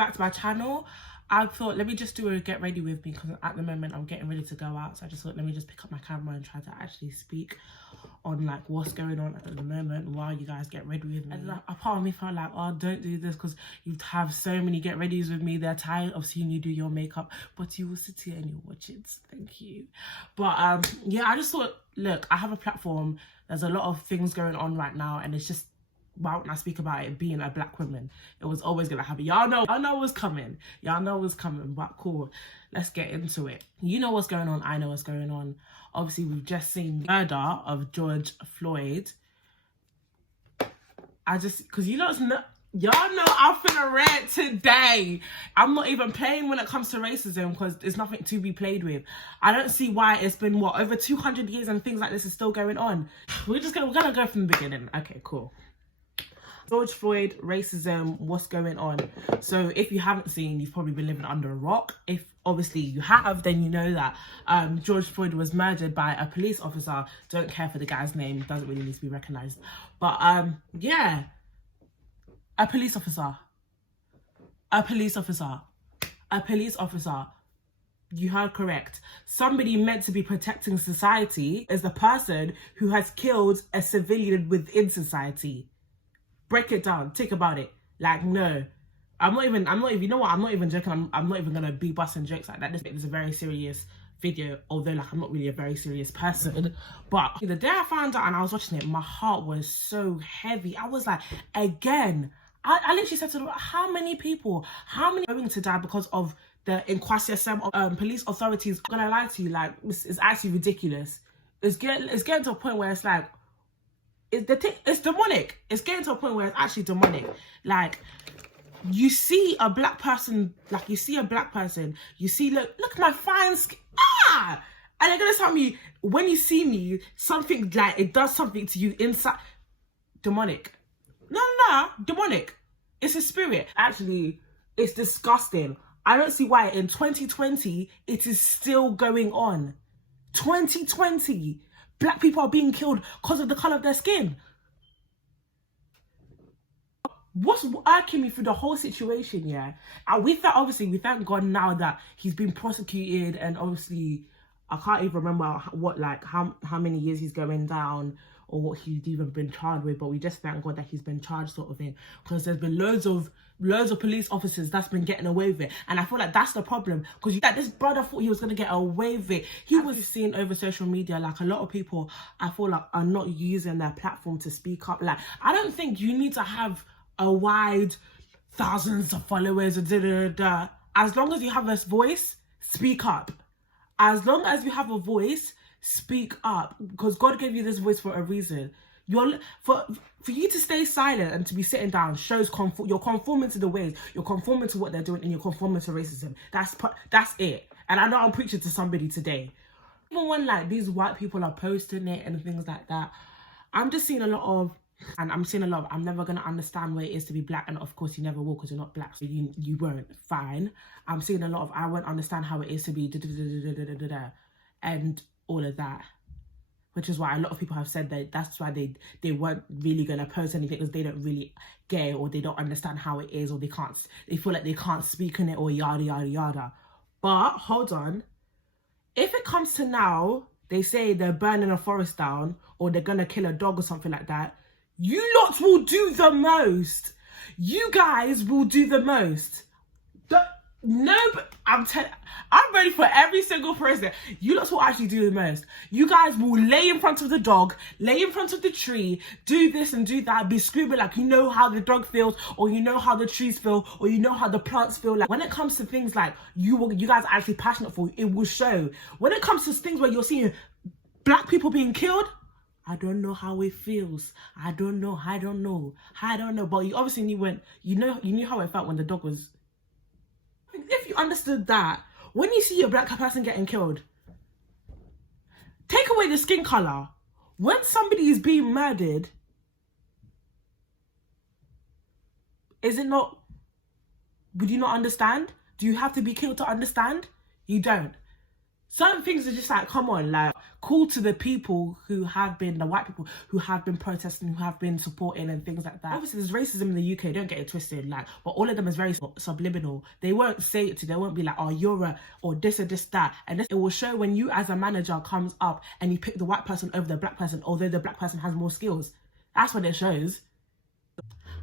back to my channel, I thought, let me just do a get ready with me, because at the moment I'm getting ready to go out. So I just thought, let me just pick up my camera and try to actually speak on like what's going on at the moment while you guys get ready with me. And like, a part of me felt like, oh, don't do this, because you have so many get readies with me. They're tired of seeing you do your makeup, but you will sit here and you'll watch it. Thank you. But yeah, I just thought, look, I have a platform. There's a lot of things going on right now, and it's just, why wouldn't I speak about it being a black woman? It was always gonna happen. Y'all know what's coming. Y'all know what's coming, but cool. Let's get into it. You know what's going on, I know what's going on. Obviously, we've just seen the murder of George Floyd. Because y'all know I'm finna rant today. I'm not even playing when it comes to racism, because there's nothing to be played with. I don't see why it's been, what, over 200 years and things like this is still going on. We're gonna go from the beginning. Okay, cool. George Floyd, racism, what's going on? So if you haven't seen, you've probably been living under a rock. If obviously you have, then you know that George Floyd was murdered by a police officer. Don't care for the guy's name, doesn't really need to be recognised. But yeah, a police officer. You heard correct. Somebody meant to be protecting society is the person who has killed a civilian within society. Break it down. Think about it. Like, no. I'm not even, you know what? I'm not even joking. I'm not even going to be busting jokes like that. This is a very serious video, although, like, I'm not really a very serious person. But the day I found out and I was watching it, my heart was so heavy. I was like, again. I literally said to them, how many are going to die because of the inquisition of police authorities? I'm going to lie to you, like, it's actually ridiculous. It's getting to a point where it's like, it's demonic. It's getting to a point where it's actually demonic. Like, you see a black person, you see look at my fine skin, and they're gonna tell me, when you see me, something, like, it does something to you inside. Demonic. No, demonic. It's a spirit. Actually, it's disgusting. I don't see why in 2020 it is still going on. 2020. Black people are being killed because of the colour of their skin. What's irking me through the whole situation, yeah? And we thank God now that he's been prosecuted, and obviously, I can't even remember how many years he's going down or what he's even been charged with, but we just thank God that he's been charged, sort of thing, because there's been loads of police officers that's been getting away with it, and I feel like that's the problem, because this brother thought he was going to get away with it. He was seen over social media, like, a lot of people, I feel like, are not using their platform to speak up. Like, I don't think you need to have a wide thousands of followers or as long as you have this voice, speak up. As long as you have a voice, speak up, because God gave you this voice for a reason. For you to stay silent and to be sitting down shows you're conforming to the ways, you're conforming to what they're doing, and you're conforming to racism. That's it. And I know I'm preaching to somebody today. Even when, like, these white people are posting it and things like that, I'm just seeing a lot of, I'm never going to understand what it is to be black. And of course you never will, because you're not black, so you won't. Fine. I'm seeing a lot of, I won't understand how it is to be and all of that. Which is why a lot of people have said that that's why they weren't really going to post anything, because they don't really get it, or they don't understand how it is, or they feel like they can't speak on it, or yada, yada, yada. But hold on. If it comes to now, they say they're burning a forest down, or they're going to kill a dog or something like that, you lot will do the most. You guys will do the most. No, but I'm ready for every single person. You lot will actually do the most. You guys will lay in front of the dog, lay in front of the tree, do this and do that, be screaming like you know how the dog feels, or you know how the trees feel, or you know how the plants feel. Like, when it comes to things like you guys are actually passionate for, it will show. When it comes to things where you're seeing black people being killed, I don't know how it feels. I don't know. But you obviously knew you knew how it felt when the dog was. If you understood that, when you see a black person getting killed, take away the skin color. When somebody is being murdered, is it not? Would you not understand? Do you have to be killed to understand? You don't. Certain things are just like, come on, like, cool to the people who have been, the white people who have been protesting, who have been supporting and things like that. Obviously there's racism in the UK, don't get it twisted, like, but all of them is very subliminal. They won't say it to you, they won't be like, oh, you're a, or this or this, that. And this, it will show when you as a manager comes up and you pick the white person over the black person, although the black person has more skills. That's what it shows.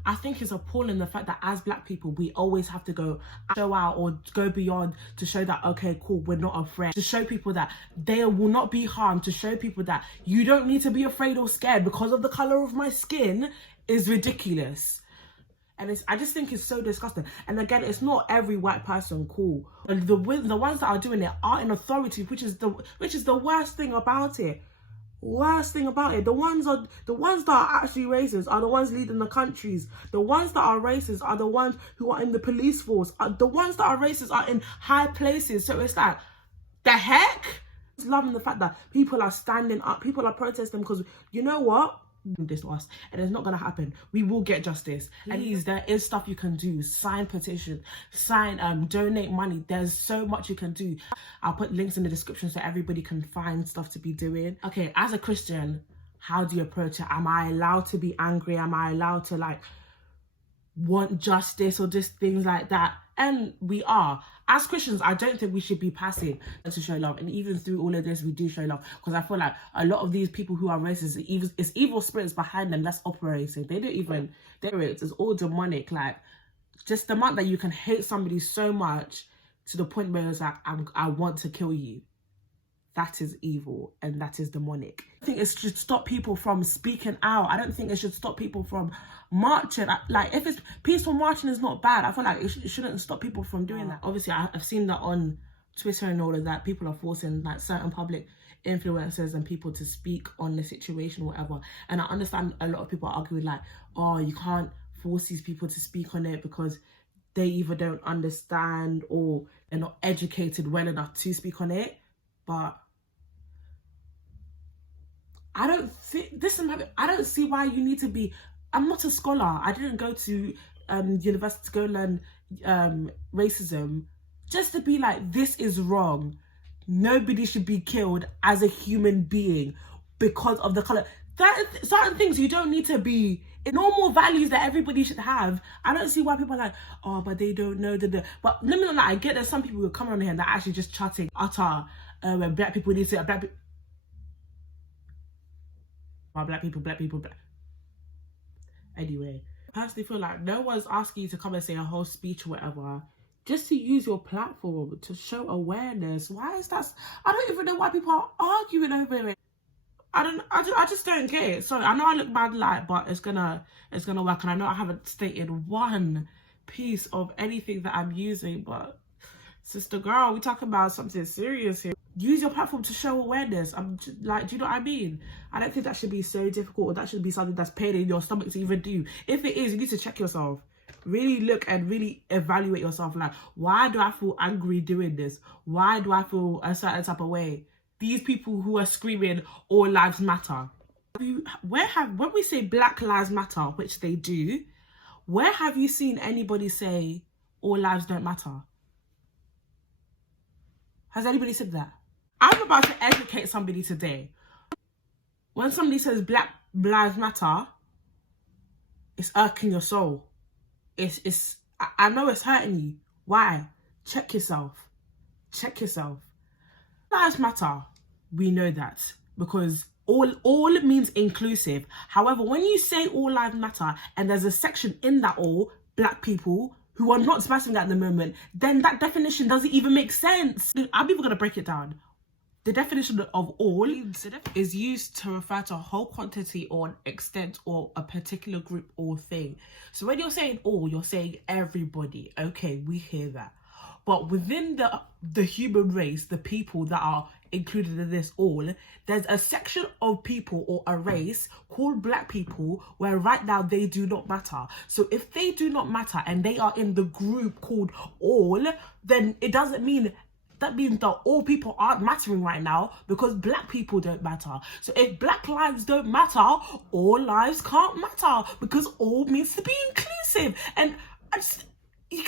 I think it's appalling the fact that as black people, we always have to go show out or go beyond to show that, okay, cool, we're not afraid. To show people that they will not be harmed, to show people that you don't need to be afraid or scared because of the colour of my skin is ridiculous. And I just think it's so disgusting. And again, it's not every white person, cool. And the ones that are doing it are in authority, which is the worst thing about it. Worst thing about it, the ones that are actually racist are the ones leading the countries. The ones that are racist are the ones who are in the police force. The ones that are racist are in high places. So it's like, the heck? Just loving the fact that people are standing up, people are protesting, because you know what? This to us, and it's not gonna happen. We will get justice. Please, there is stuff you can do. Sign petitions, sign, donate money. There's so much you can do. I'll put links in the description so everybody can find stuff to be doing. Okay, as a Christian, how do you approach it? Am I allowed to be angry? Am I allowed to like want justice or just things like that? And we are. As Christians, I don't think we should be passive to show love. And even through all of this, we do show love. Because I feel like a lot of these people who are racist, it's evil spirits behind them that's operating. They don't even, it's all demonic. Like, just the amount that you can hate somebody so much to the point where it's like, I want to kill you. That is evil and that is demonic. I think it should stop people from speaking out. I don't think it should stop people from marching. Like, if it's peaceful marching is not bad. I feel like it shouldn't stop people from doing that. Obviously, I've seen that on Twitter and all of that. People are forcing like certain public influencers and people to speak on the situation or whatever. And I understand a lot of people are arguing like, oh, you can't force these people to speak on it because they either don't understand or they're not educated well enough to speak on it. But I don't see why you need to be. I'm not a scholar. I didn't go to university to go learn racism just to be like, this is wrong. Nobody should be killed as a human being because of the color. Certain things you don't need to be. Normal values that everybody should have. I don't see why people are like, oh, but they don't know the. But let me know, like, I get there's some people who come on here and they're actually just chatting utter when black people need to black people. Anyway, I personally feel like no one's asking you to come and say a whole speech or whatever. Just to use your platform to show awareness. Why is that? I don't even know why people are arguing over it. I just don't get it. Sorry, I know I look bad like, but it's gonna work. And I know I haven't stated one piece of anything that I'm using, but sister girl, we talking about something serious here. Use your platform to show awareness. I'm just, like, do you know what I mean? I don't think that should be so difficult, or that should be something that's pain in your stomach to even do. If it is, you need to check yourself. Really look and really evaluate yourself. Like, why do I feel angry doing this? Why do I feel a certain type of way? These people who are screaming all lives matter. When we say Black Lives Matter, which they do, where have you seen anybody say all lives don't matter? Has anybody said that? I'm about to educate somebody today. When somebody says Black Lives Matter, it's irking your soul. I know it's hurting you. Why? Check yourself. Check yourself. Lives matter. We know that because all means inclusive. However, when you say all lives matter and there's a section in that all, black people who are not smashing that at the moment, then that definition doesn't even make sense. I'm even going to break it down. The definition of all is used to refer to a whole quantity or extent or a particular group or thing. So when you're saying all, you're saying everybody. Okay, we hear that. But within the human race, the people that are included in this all, there's a section of people or a race called black people where right now they do not matter. So if they do not matter and they are in the group called all, then it doesn't mean, that means that all people aren't mattering right now because black people don't matter. So if black lives don't matter, all lives can't matter because all means to be inclusive. And you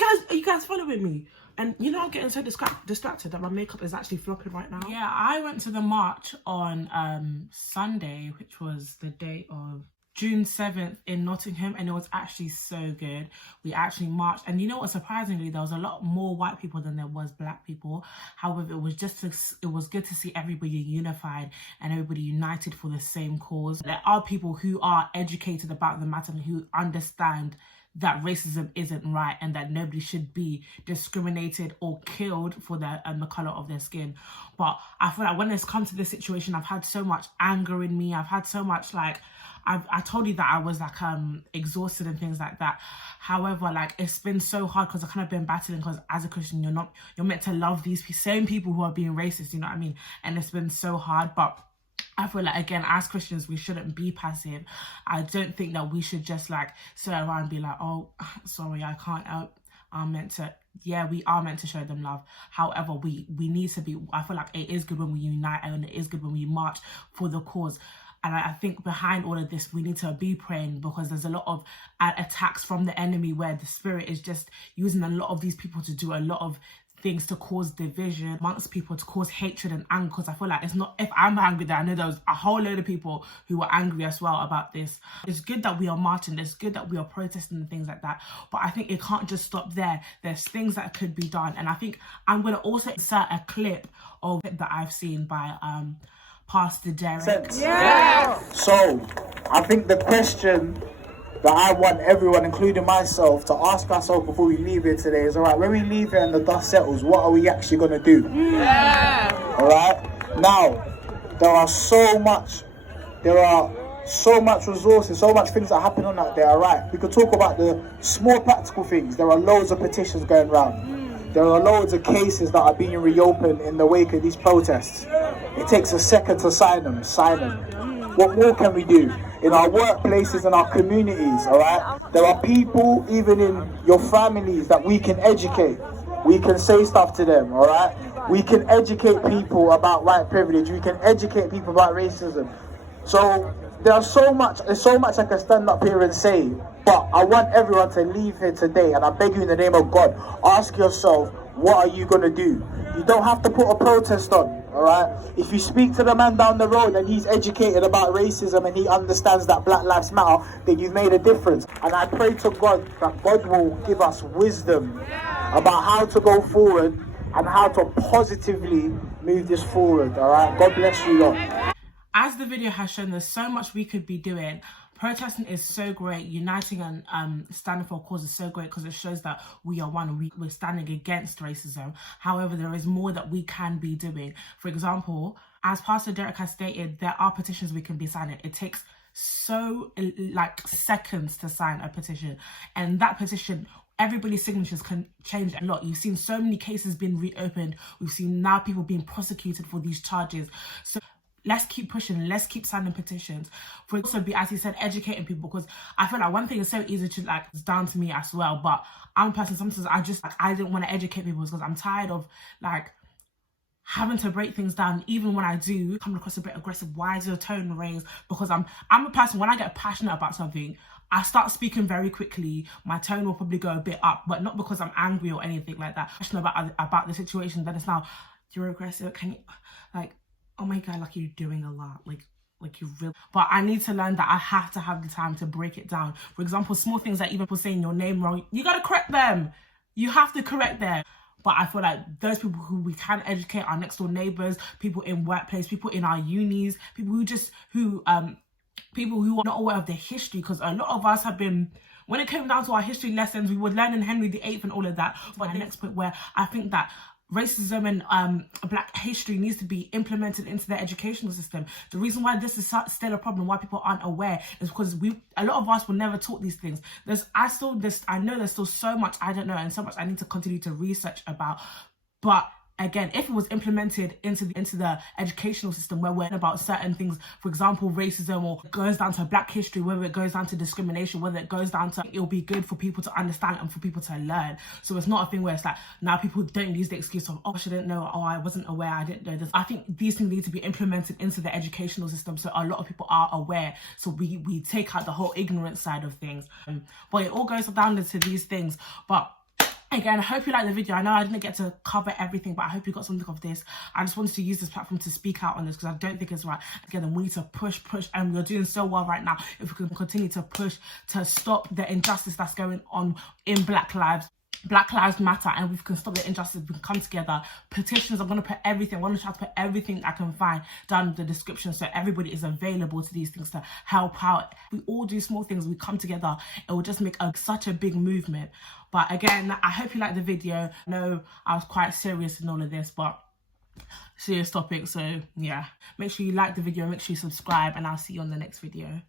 guys following me? And you know, I'm getting so distracted that my makeup is actually flopping right now. Yeah, I went to the march on Sunday, which was the day of June 7th in Nottingham, and it was actually so good. We actually marched, and you know what, surprisingly, there was a lot more white people than there was black people. However, it was good to see everybody unified and everybody united for the same cause. There are people who are educated about the matter and who understand that racism isn't right and that nobody should be discriminated or killed for the colour of their skin. But I feel like when it's come to this situation, I've had so much anger in me. I've had so much, like, I told you that I was like exhausted and things like that. However, like, it's been so hard because I've kind of been battling, because as a Christian, you're meant to love these same people who are being racist, you know what I mean? And it's been so hard. But I feel like, again, as Christians, we shouldn't be passive. I don't think that we should just like sit around and be like, oh, sorry, I can't help. Yeah, we are meant to show them love. However, we need to be, I feel like it is good when we unite, and it is good when we march for the cause. And I think behind all of this, we need to be praying, because there's a lot of attacks from the enemy where the spirit is just using a lot of these people to do a lot of things to cause division amongst people, to cause hatred and anger. Because I feel like it's not, if I'm angry, that I know there was a whole load of people who were angry as well about this. It's good that we are marching, it's good that we are protesting and things like that, but I think it can't just stop there. There's things that could be done. And I think I'm going to also insert a clip of it that I've seen by Pastor Derek. Yeah. So I think the question that I want everyone, including myself, to ask ourselves before we leave here today is, all right, when we leave here and the dust settles, what are we actually going to do? Yeah. All right. Now, there are so much resources, so much things that happen on out there. All right. We could talk about the small practical things. There are loads of petitions going around. There are loads of cases that are being reopened in the wake of these protests. It takes a second to sign them. What more can we do? In our workplaces and our communities, all right? There are people, even in your families, that we can educate. We can say stuff to them, all right? We can educate people about white privilege. We can educate people about racism. So there's so much I can stand up here and say, but I want everyone to leave here today, and I beg you in the name of God, ask yourself, what are you going to do? You don't have to put a protest on, all right? If you speak to the man down the road and he's educated about racism and he understands that Black Lives Matter, then you've made a difference. And I pray to God that God will give us wisdom about how to go forward and how to positively move this forward, all right? God bless you lot. As the video has shown, there's so much we could be doing. Protesting is so great. Uniting and standing for a cause is so great, because it shows that we are one. We're standing against racism. However, there is more that we can be doing. For example, as Pastor Derek has stated, there are petitions we can be signing. It takes so like seconds to sign a petition, and that petition, everybody's signatures can change a lot. You've seen so many cases being reopened. We've seen now people being prosecuted for these charges. So let's keep pushing, let's keep signing petitions. For also be, as he said, educating people, because I feel like one thing is so easy to, like, it's down to me as well, but I'm a person, sometimes I didn't want to educate people because I'm tired of like having to break things down. Even when I do come across a bit aggressive, why is your tone raised? Because I'm a person, when I get passionate about something, I start speaking very quickly. My tone will probably go a bit up, but not because I'm angry or anything like that. Passionate about the situation, then it's now, you're aggressive, can you, like, oh my God, like, you're doing a lot, like you really. But I need to learn that I have to have the time to break it down. For example, small things like even people saying your name wrong, you gotta correct them. You have to correct them. But I feel like those people who we can educate, our next door neighbours, people in workplace, people in our unis, people who are not aware of their history, because a lot of us have been, when it came down to our history lessons, we were learning Henry VIII and all of that. But the next point where I think that racism and black history needs to be implemented into the educational system. The reason why this is still a problem, why people aren't aware, is because a lot of us were never taught these things. I know there's still so much I don't know, and so much I need to continue to research about. But again, if it was implemented into the educational system, where we're learning about certain things, for example, racism, or it goes down to black history, whether it goes down to discrimination, whether it goes down to, it'll be good for people to understand and for people to learn. So it's not a thing where it's like, now people don't use the excuse of, oh, I didn't know, oh, I wasn't aware, I didn't know this. I think these things need to be implemented into the educational system so a lot of people are aware, so we take out the whole ignorance side of things. But it all goes down into these things. But Again, I hope you liked the video. I know I didn't get to cover everything, but I hope you got something of this. I just wanted to use this platform to speak out on this because I don't think it's right. Again, we need to push, and we're doing so well right now. If we can continue to push to stop the injustice that's going on in Black Lives Matter, and we can stop the injustice, we can come together. Petitions, I'm going to put everything, I'm going to try to put everything I can find down in the description so everybody is available to these things to help out. We all do small things, we come together, it will just make such a big movement. But again, I hope you liked the video. I know I was quite serious in all of this, but serious topic, so yeah. Make sure you like the video, make sure you subscribe, and I'll see you on the next video.